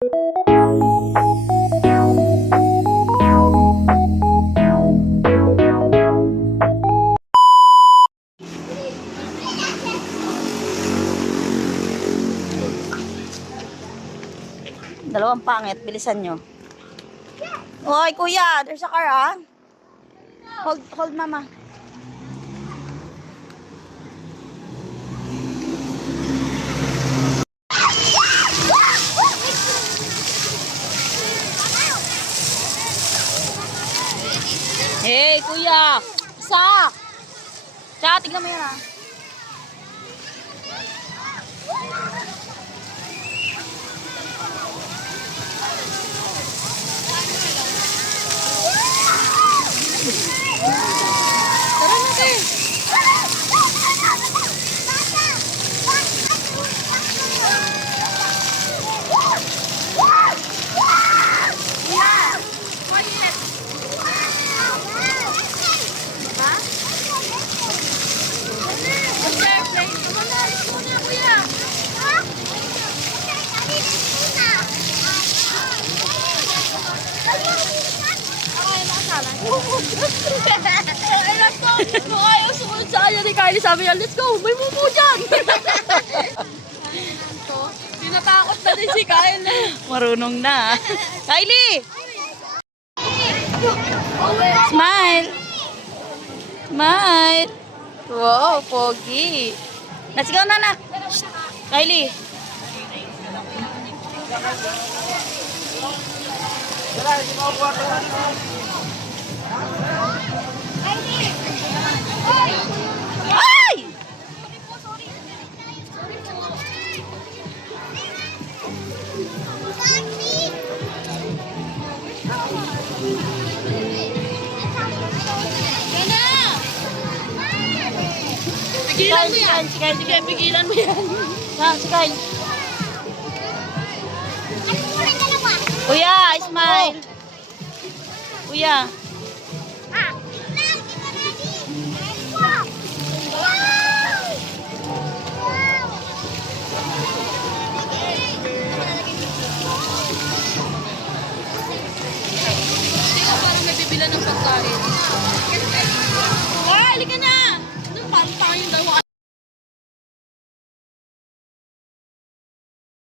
Dalawang pangit, bilisan nyo. Hoy, kuya, there's a car, ah. Hold, mama. Hey, kuya. Isa. Tsaka, tignan mo yan, ah. Tara natin. Kung ayaw sumunod sa kanya ni Kylie, sabi niya, let's go, may mumu dyan! Tinatakot na din si Kylie. Marunong na. Kylie! Smile! Smile! Wow, pogi! Let's go, nanak! Shh. Kylie! Ay! Pigilan mo yan. Sige, pigilan mo yan. Si Kyle. Kuya, smile. Kuya. Parang nabibilan ng pagkain. Ay, halika na!